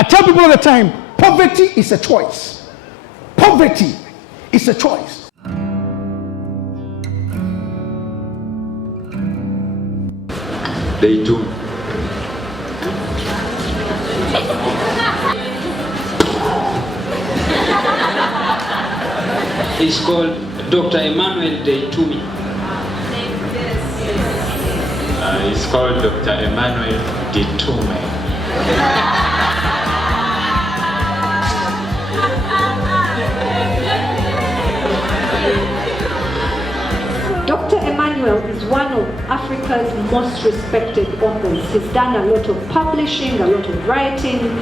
I tell people all the time, poverty is a choice. Poverty is a choice. Dei-Tumi. He's called Dr. Emmanuel Dei-Tumi. He's called Dr. Emmanuel Dei-Tumi. Dr. Emmanuel is one of Africa's most respected authors. He's done a lot of publishing, a lot of writing.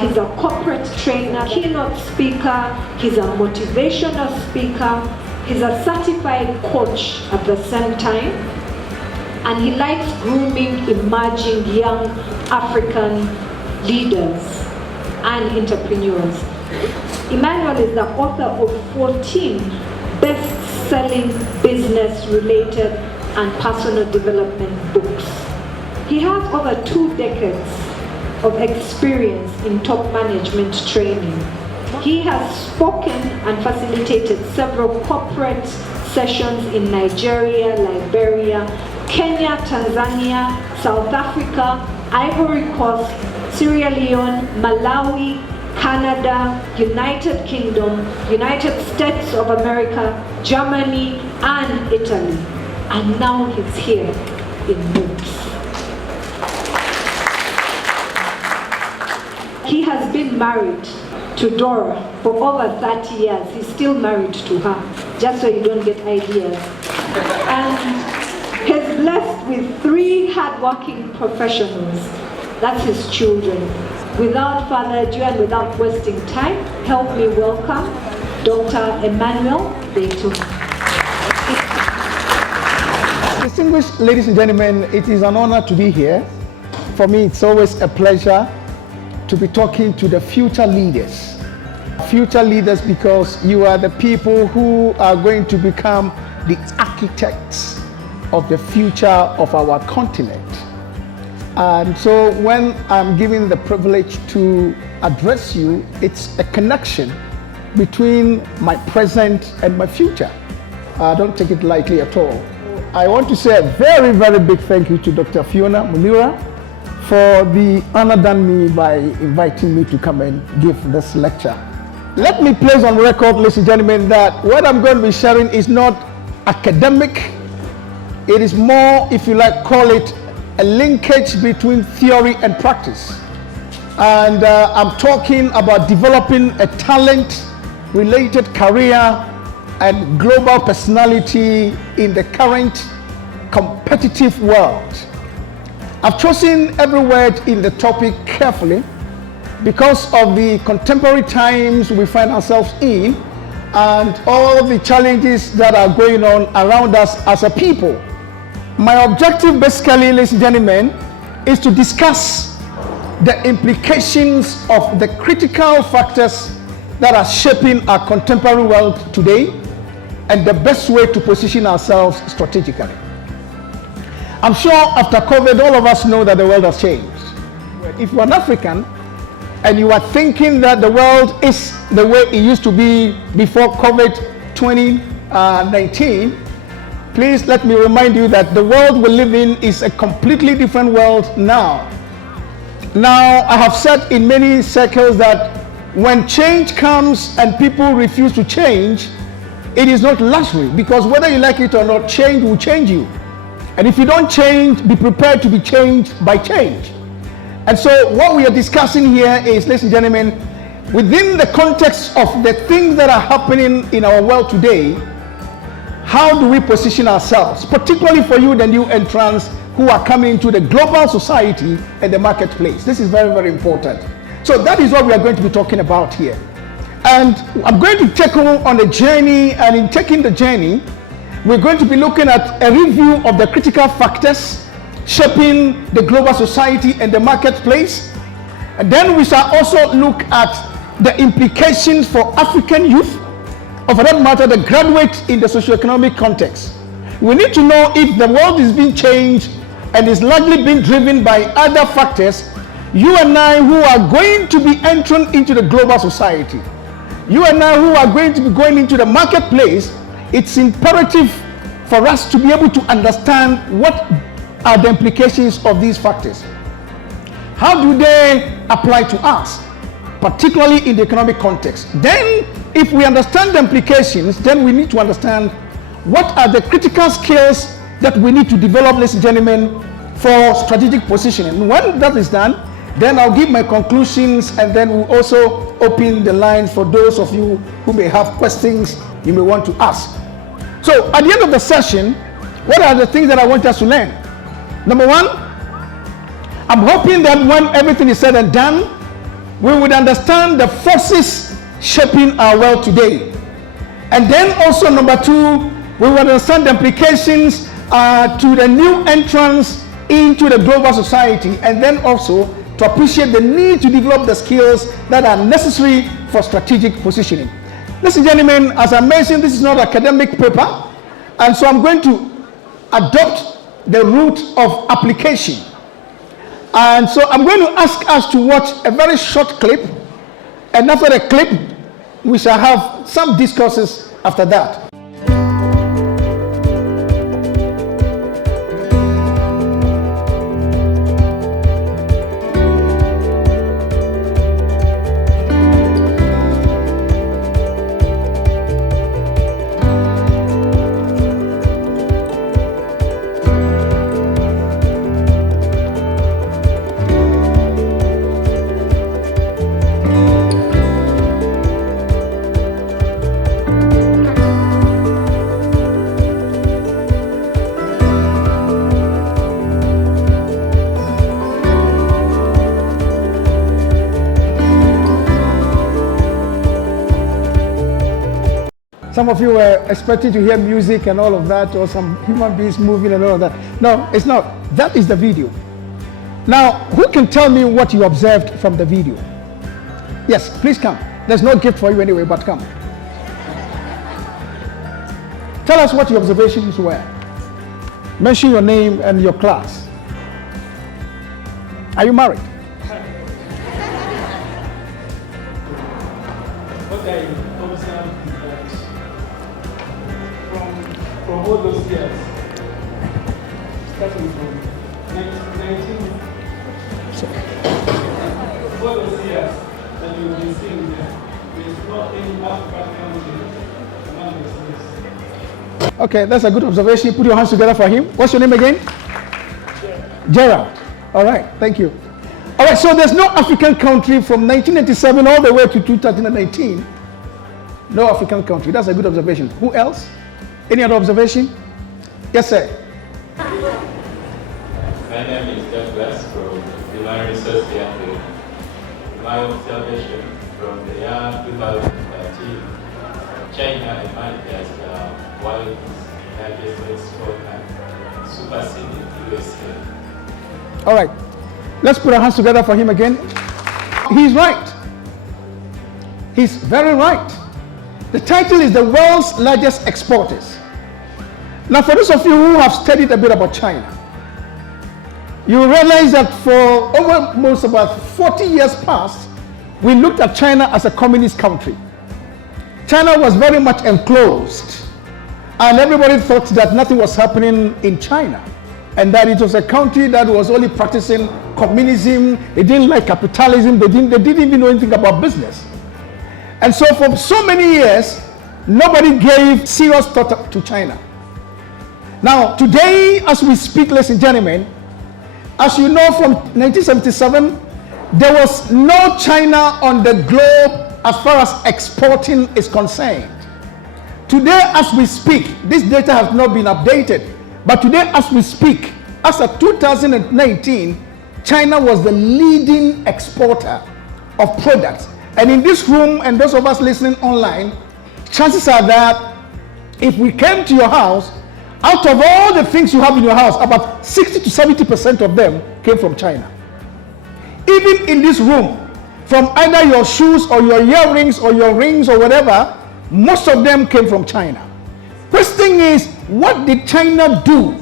He's a corporate trainer, keynote speaker. He's a motivational speaker. He's a certified coach at the same time. And he likes grooming emerging young African leaders and entrepreneurs. Emmanuel is the author of 14 best-selling business-related and personal development books. He has over 2 decades of experience in top management training. He has spoken and facilitated several corporate sessions in Nigeria, Liberia, Kenya, Tanzania, South Africa, Ivory Coast, Sierra Leone, Malawi, Canada, United Kingdom, United States of America, Germany, and Italy. And now he's here in books. He has been married to Dora for over 30 years. He's still married to her, just so you don't get ideas. And he's blessed with 3 hardworking professionals. That's his children. Without further ado and without wasting time, help me welcome Dr. Emmanuel Dei-Tumi. Distinguished ladies and gentlemen, it is an honor to be here. For me, it's always a pleasure to be talking to the future leaders. Future leaders because you are the people who are going to become the architects of the future of our continent. And so when I'm given the privilege to address you, it's a connection between my present and my future. I don't take it lightly at all. I want to say a very, very big thank you to Dr. Fiona for the honor done me by inviting me to come and give this lecture. Let me place on record, ladies and gentlemen, that what I'm going to be sharing is not academic. It is more, if you like, call it a linkage between theory and practice. And I'm talking about developing a talent-related career and global personality in the current competitive world. I've chosen every word in the topic carefully because of the contemporary times we find ourselves in and all the challenges that are going on around us as a people. My objective basically, ladies and gentlemen, is to discuss the implications of the critical factors that are shaping our contemporary world today and the best way to position ourselves strategically. I'm sure after COVID, all of us know that the world has changed. If you're an African and you are thinking that the world is the way it used to be before COVID 2019, please let me remind you that the world we live in is a completely different world now. Now, I have said in many circles that when change comes and people refuse to change, it is not luxury, because whether you like it or not, change will change you. And if you don't change, be prepared to be changed by change. And so what we are discussing here is, ladies and gentlemen, within the context of the things that are happening in our world today, how do we position ourselves, particularly for you, the new entrants who are coming into the global society and the marketplace? This is very, very important. So that is what we are going to be talking about here. And I'm going to take you on a journey, and in taking the journey, we're going to be looking at a review of the critical factors shaping the global society and the marketplace. And then we shall also look at the implications for African youth, or for that matter, the graduate in the socioeconomic context. We need to know if the world is being changed and is largely being driven by other factors You and I who are going to be entering into the global society, you and I who are going to be going into the marketplace, it's imperative for us to be able to understand what are the implications of these factors. How do they apply to us, particularly in the economic context? Then, if we understand the implications, then we need to understand what are the critical skills that we need to develop, ladies and gentlemen, for strategic positioning. When that is done, then I'll give my conclusions, and then we'll also open the lines for those of you who may have questions you may want to ask. So at the end of the session, what are the things that I want us to learn? Number one, I'm hoping that when everything is said and done, we would understand the forces shaping our world today. And then also number two, we will understand the implications to the new entrance into the global society, and then also to appreciate the need to develop the skills that are necessary for strategic positioning. Ladies and gentlemen, as I mentioned, this is not an academic paper, and so I'm going to adopt the route of application. And so I'm going to ask us to watch a very short clip, and after the clip, we shall have some discourses after that. Some of you were expecting to hear music and all of that, or some human beings moving and all of that. No, it's not. That is the video. Now, who can tell me what you observed from the video? Yes, please come. There's no gift for you anyway, but come. Tell us what your observations were. Mention your name and your class. Are you married? What I observed is that from all those years, starting from 19, all those years that you've been seeing there's not any African country among the cities. Okay, that's a good observation. Put your hands together for him. What's your name again? Gerald. All right, thank you. All right, so there's no African country from 1987 all the way to 2019. No African country. That's a good observation. Who else? Any other observation? Yes, sir. My name is Douglas from Human Resource Center. My observation from the year 2013, China emerged as the world's largest exporter, superseding USA. All right, let's put our hands together for him again. He's right. He's very right. The title is the world's largest exporters. Now, for those of you who have studied a bit about China, you realize that for almost about 40 years past, we looked at China as a communist country. China was very much enclosed, and everybody thought that nothing was happening in China, and that it was a country that was only practicing communism. They didn't like capitalism. They didn't even know anything about business. And so for so many years, nobody gave serious thought to China. Now, today, as we speak, ladies and gentlemen, as you know, from 1977, there was no China on the globe as far as exporting is concerned. Today, as we speak, this data has not been updated, but today, as we speak, as of 2019, China was the leading exporter of products. And in this room, and those of us listening online, chances are that if we came to your house, out of all the things you have in your house, about 60 to 70% of them came from China. Even in this room, from either your shoes or your earrings or your rings or whatever, most of them came from China. Question is, what did China do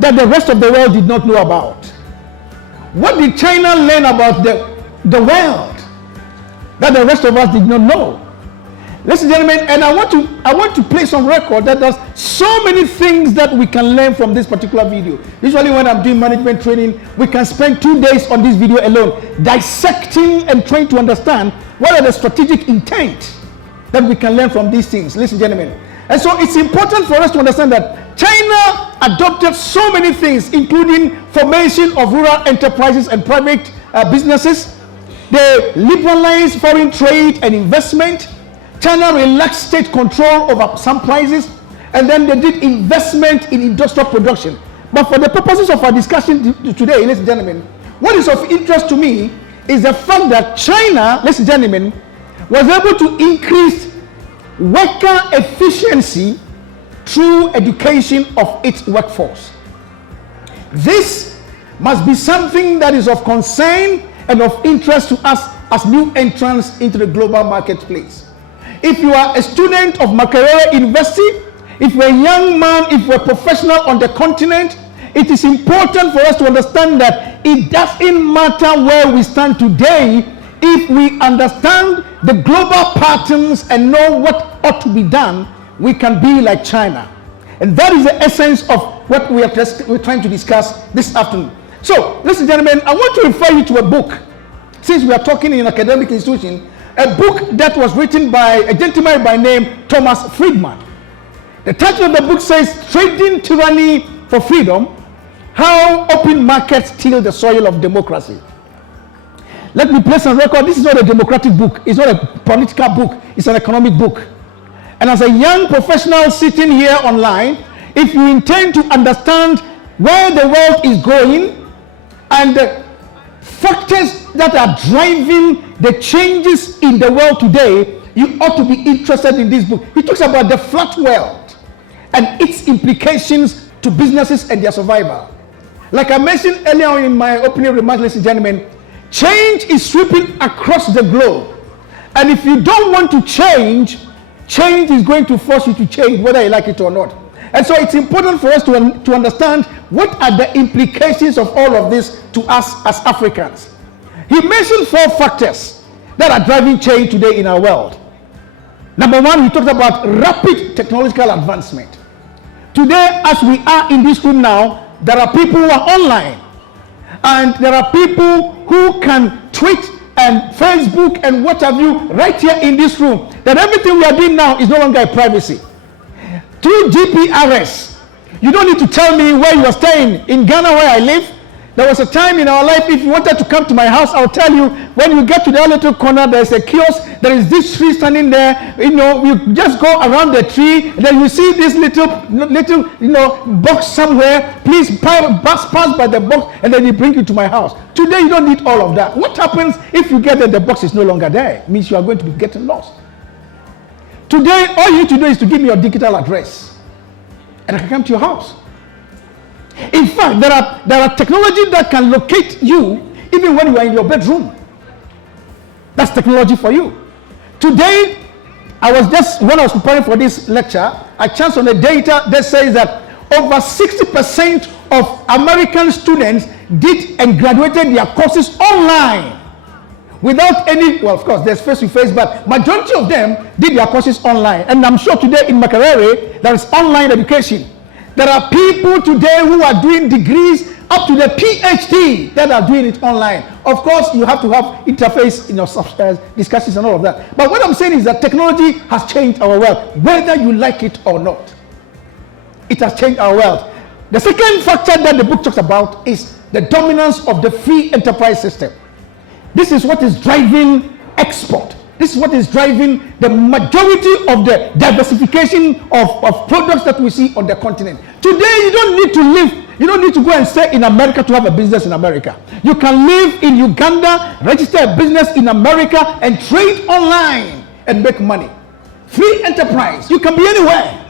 that the rest of the world did not know about? What did China learn about the world that the rest of us did not know? Ladies and gentlemen, and I want to place on record that there's so many things that we can learn from this particular video. Usually when I'm doing management training, we can spend 2 days on this video alone, dissecting and trying to understand what are the strategic intent that we can learn from these things, ladies and gentlemen. And so it's important for us to understand that China adopted so many things, including formation of rural enterprises and private businesses. They liberalized foreign trade and investment. China relaxed state control over some prices, and then they did investment in industrial production. But for the purposes of our discussion today, ladies and gentlemen, what is of interest to me is the fact that China, ladies and gentlemen, was able to increase worker efficiency through education of its workforce. This must be something that is of concern and of interest to us as new entrants into the global marketplace. If you are a student of Makerere University, if you're a young man, if you're a professional on the continent, it is important for us to understand that it doesn't matter where we stand today. If we understand the global patterns and know what ought to be done, we can be like China. And that is the essence of what we're trying to discuss this afternoon. So, ladies and gentlemen, I want to refer you to a book. Since we are talking in an academic institution, a book that was written by a gentleman by name Thomas Friedman. The title of the book says, Trading Tyranny for Freedom, How Open Markets Till the Soil of Democracy. Let me place on record, this is not a democratic book. It's not a political book. It's an economic book. And as a young professional sitting here online, if you intend to understand where the world is going and the factors that are driving the changes in the world today, you ought to be interested in this book. He talks about the flat world and its implications to businesses and their survival. Like I mentioned earlier on in my opening remarks, ladies and gentlemen, change is sweeping across the globe. And if you don't want to change, change is going to force you to change, whether you like it or not. And so it's important for us to understand what are the implications of all of this to us as Africans. He mentioned 4 factors that are driving change today in our world. Number 1, he talked about rapid technological advancement. Today, as we are in this room now, there are people who are online. And there are people who can tweet and Facebook and what have you right here in this room. That everything we are doing now is no longer a privacy. Through GPRS, you don't need to tell me where you are staying. In Ghana, where I live, there was a time in our life, if you wanted to come to my house, I'll tell you, when you get to the little corner, there's a kiosk, there is this tree standing there, you just go around the tree, and then you see this little box somewhere, please pass by the box, and then you bring it to my house. Today, you don't need all of that. What happens if you get that the box is no longer there? It means you are going to be getting lost. Today, all you need to do is to give me your digital address, and I can come to your house. In fact, there are technology that can locate you even when you are in your bedroom. That's technology for you. Today, when I was preparing for this lecture, I chanced on the data that says that over 60% of American students did and graduated their courses online without any, well, of course, there's face-to-face, but majority of them did their courses online. And I'm sure today in Makerere, there is online education. There are people today who are doing degrees up to the PhD that are doing it online. Of course, you have to have interface in your discussions and all of that. But what I'm saying is that technology has changed our world, whether you like it or not. It has changed our world. The second factor that the book talks about is the dominance of the free enterprise system. This is what is driving export. This is what is driving the majority of the diversification of products that we see on the continent. Today, you don't need to live, you don't need to go and stay in America to have a business in America. You can live in Uganda, register a business in America, and trade online and make money. Free enterprise. You can be anywhere.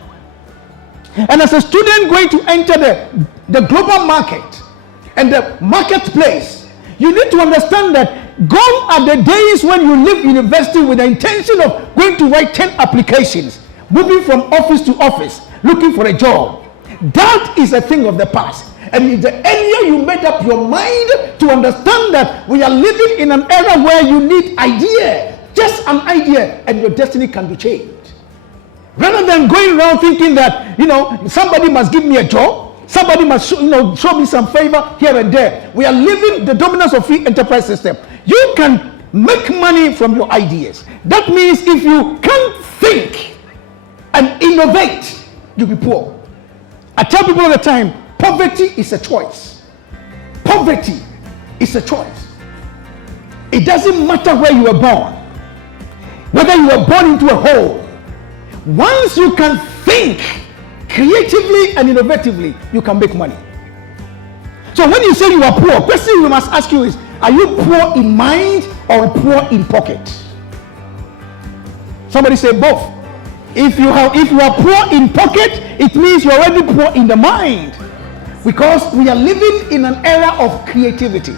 And as a student going to enter the global market and the marketplace, you need to understand that gone are the days when you leave university with the intention of going to write 10 applications, moving from office to office, looking for a job. That is a thing of the past. And the earlier you made up your mind to understand that we are living in an era where you need idea, just an idea, and your destiny can be changed. Rather than going around thinking that, somebody must give me a job, somebody must, show me some favor here and there. We are living the dominance of free enterprise system. You can make money from your ideas. That means if you can't think and innovate, you'll be poor. I tell people all the time, poverty is a choice. Poverty is a choice. It doesn't matter where you were born, whether you were born into a hole. Once you can think creatively and innovatively, you can make money. So when you say you are poor, the question we must ask you is, are you poor in mind or poor in pocket? Somebody say both. If you are poor in pocket, it means you're already poor in the mind, because we are living in an era of creativity.